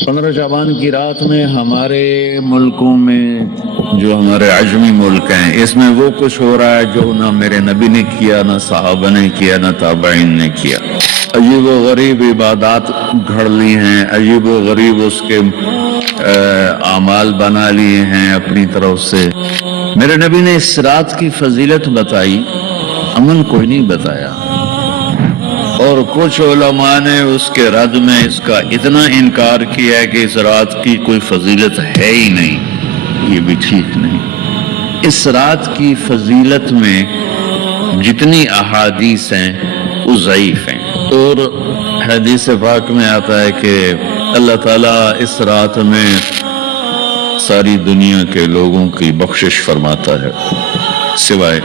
15 شعبان کی رات میں ہمارے ملکوں میں جو ہمارے عجمی ملک ہیں اس میں وہ کچھ ہو رہا ہے جو نہ میرے نبی نے کیا، نہ صحابہ نے کیا، نہ تابعین نے کیا۔ عجیب و غریب عبادات گھڑ لی ہیں، عجیب و غریب اس کے اعمال بنا لیے ہیں اپنی طرف سے۔ میرے نبی نے اس رات کی فضیلت بتائی، عمل کوئی نہیں بتایا، اور کچھ علماء نے اس کے رد میں اس کا اتنا انکار کیا ہے کہ اس رات کی کوئی فضیلت ہے ہی نہیں۔ یہ بھی ٹھیک نہیں۔ اس رات کی فضیلت میں جتنی احادیث ہیں وہ ضعیف ہیں، اور حدیث پاک میں آتا ہے کہ اللہ تعالیٰ اس رات میں ساری دنیا کے لوگوں کی بخشش فرماتا ہے سوائے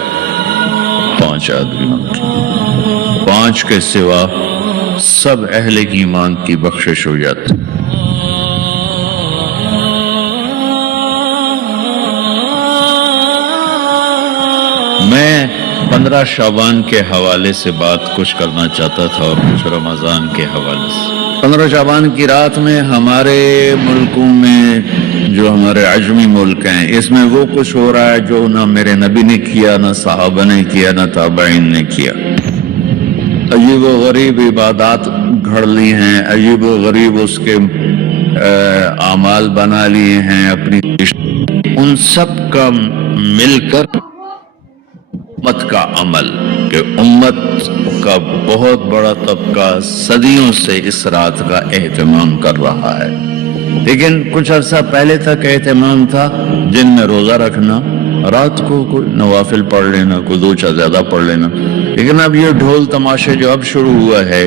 5 آدمیوں کی۔ 5 کے سوا سب اہل ایمان کی بخشش ہو جاتی۔ میں 15 شعبان کے حوالے سے بات کچھ کرنا چاہتا تھا اور کچھ رمضان کے حوالے سے۔ 15 شعبان کی رات میں ہمارے ملکوں میں جو ہمارے عجمی ملک ہیں اس میں وہ کچھ ہو رہا ہے جو نہ میرے نبی نے کیا، نہ صحابہ نے کیا، نہ تابعین نے کیا۔ عجیب و غریب عبادات گھڑ لی ہیں، عجیب و غریب اس کے اعمال بنا لیے ہیں اپنی۔ ان سب کا مل کر امت کا عمل کہ امت کا بہت بڑا طبقہ صدیوں سے اس رات کا اہتمام کر رہا ہے، لیکن کچھ عرصہ پہلے تک اہتمام تھا دن میں روزہ رکھنا، رات کو کوئی نوافل پڑھ لینا، کوئی 2 چا زیادہ پڑھ لینا، لیکن اب یہ ڈھول تماشے جو اب شروع ہوا ہے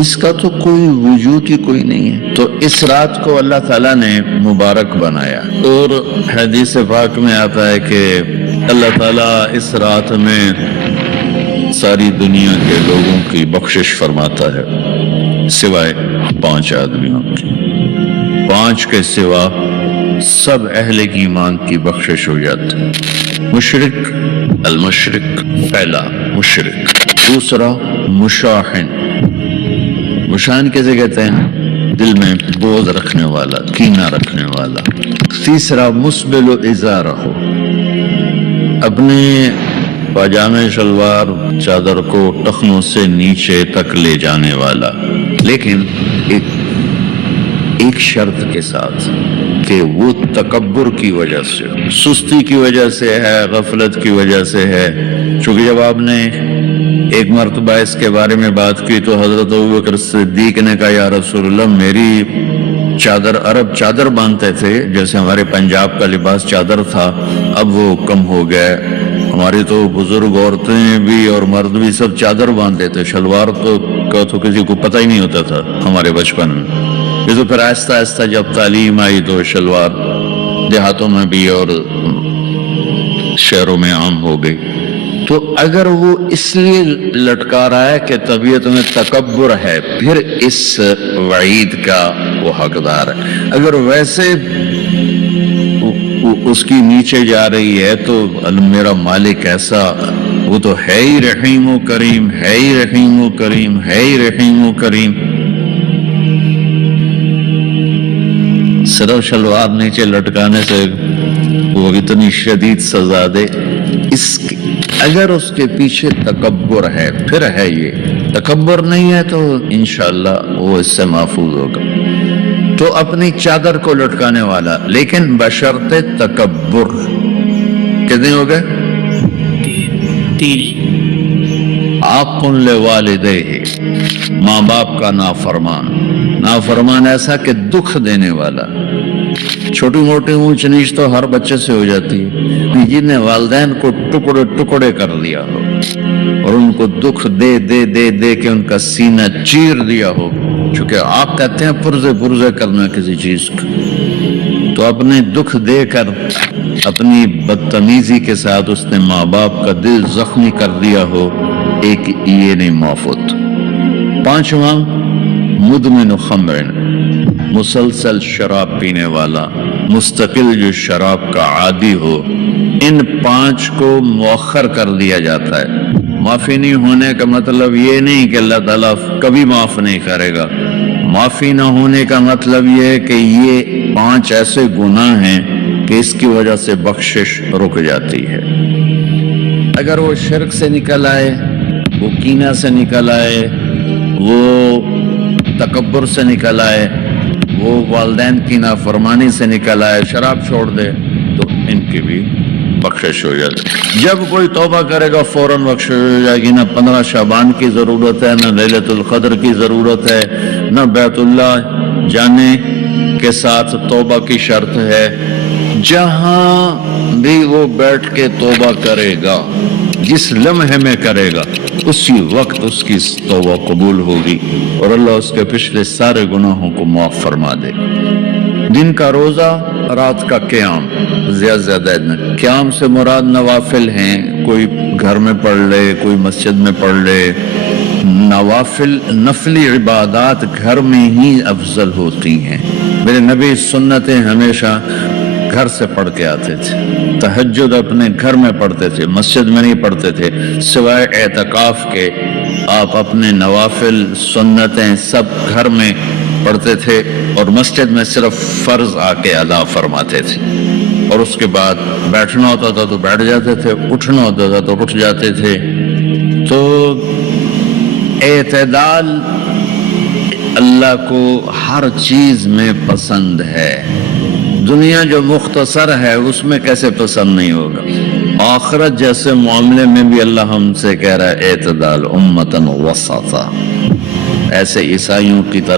اس کا تو کوئی وجود ہی کوئی نہیں ہے۔ تو اس رات کو اللہ تعالیٰ نے مبارک بنایا، اور حدیث پاک میں آتا ہے کہ اللہ تعالیٰ اس رات میں ساری دنیا کے لوگوں کی بخشش فرماتا ہے سوائے 5 آدمیوں کی۔ 5 کے سوا سب اہل ایمان کی بخشش ہو جاتی۔ مشرک، المشرک پہلا مشرک، دوسرا مشاحن، مشاحن کیسے کہتے ہیں؟ دل میں بغض رکھنے والا، کینہ رکھنے والا۔ تیسرا مسبل ازارہ، اپنے پاجامے شلوار چادر کو ٹخنوں سے نیچے تک لے جانے والا، لیکن ایک شرط کے ساتھ کہ وہ تکبر کی وجہ سے، سستی کی وجہ سے ہے، غفلت کی وجہ سے ہے۔ چونکہ جب آپ نے ایک مرتبہ اس کے بارے میں بات کی تو حضرت ابوبکر صدیق نے کہا یا رسول اللہ، میری چادر، عرب چادر باندھتے تھے جیسے ہمارے پنجاب کا لباس چادر تھا، اب وہ کم ہو گیا۔ ہماری تو بزرگ عورتیں بھی اور مرد بھی سب چادر باندھتے تھے، شلوار تو کسی کو پتہ ہی نہیں ہوتا تھا ہمارے بچپن میں۔ یہ تو پھر آہستہ آہستہ جب تعلیم آئی تو شلوار دیہاتوں میں بھی اور شہروں میں عام ہو گئی۔ تو اگر وہ اس لیے لٹکا رہا ہے کہ طبیعت میں تکبر ہے، پھر اس وعید کا وہ حقدار ہے۔ اگر ویسے اس کی نیچے جا رہی ہے تو میرا مالک ایسا، وہ تو ہے ہی رحیم و کریم، ہے ہی رحیم و کریم، ہے ہی رحیم و کریم۔ صرف شلوار نیچے لٹکانے سے وہ اتنی شدید سزا دے، اگر اس کے پیچھے تکبر ہے پھر ہے۔ یہ تکبر نہیں ہے تو انشاءاللہ وہ اس سے محفوظ ہوگا۔ تو اپنی چادر کو لٹکانے والا، لیکن بشرط تکبر۔ کتنے ہو گئے؟ 3۔ عاق لوالدیہ، ماں باپ کا نافرمان۔ نافرمان ایسا کہ دکھ دینے والا۔ چھوٹی موٹی اونچ نیچ تو ہر بچے سے ہو جاتی ہے، جن نے والدین کو ٹکڑے ٹکڑے کر دیا ہو اور ان کو دکھ دے دے دے دے کے ان کا سینہ چیر دیا ہو، چونکہ آپ کہتے ہیں پرزے کرنا کسی چیز کو، تو اپنے دکھ دے کر اپنی بدتمیزی کے ساتھ اس نے ماں باپ کا دل زخمی کر دیا ہو، ایک یہ نہیں معفوت۔ 5واں مدمن خمر، مسلسل شراب پینے والا، مستقل جو شراب کا عادی ہو۔ ان 5 کو مؤخر کر دیا جاتا ہے۔ معافی نہیں ہونے کا مطلب یہ نہیں کہ اللہ تعالیٰ کبھی معاف نہیں کرے گا، معافی نہ ہونے کا مطلب یہ ہے کہ یہ 5 ایسے گناہ ہیں کہ اس کی وجہ سے بخشش رک جاتی ہے۔ اگر وہ شرک سے نکل آئے، وہ کینہ سے نکل آئے، وہ تکبر سے نکل آئے، وہ والدین کی نافرمانی سے نکل آئے، شراب چھوڑ دے، تو ان کی بھی بخشش ہو جاتی ہے۔ جب کوئی توبہ کرے گا فوراً بخشش ہو جائے گی۔ نہ 15 شعبان کی ضرورت ہے، نہ لیلۃ القدر کی ضرورت ہے، نہ بیت اللہ جانے کے ساتھ توبہ کی شرط ہے۔ جہاں بھی وہ بیٹھ کے توبہ کرے گا، جس لمحے میں کرے گا، اسی وقت اس کی توبہ قبول ہوگی اور اللہ اس کے پچھلے سارے گناہوں کو معاف فرما دے۔ دن کا روزہ، رات کا قیام، زیادہ قیام سے مراد نوافل ہیں، کوئی گھر میں پڑھ لے، کوئی مسجد میں پڑھ لے۔ نوافل، نفلی عبادات گھر میں ہی افضل ہوتی ہیں۔ میرے نبی سنتیں ہمیشہ گھر سے پڑھ کے آتے تھے، تہجد اپنے گھر میں پڑھتے تھے، مسجد میں نہیں پڑھتے تھے، سوائے اعتکاف کے آپ اپنے نوافل سنتیں سب گھر میں پڑھتے تھے اور مسجد میں صرف فرض آ کے ادا فرماتے تھے۔ اور اس کے بعد بیٹھنا ہوتا تھا تو بیٹھ جاتے تھے، اٹھنا ہوتا تھا تو اٹھ جاتے تھے۔ تو اعتدال اللہ کو ہر چیز میں پسند ہے۔ دنیا جو مختصر ہے اس میں کیسے پسند نہیں ہوگا؟ آخرت جیسے معاملے میں بھی اللہ ہم سے کہہ رہا ہے اعتدال، امتن وسطا۔ ایسے عیسائیوں کی طرح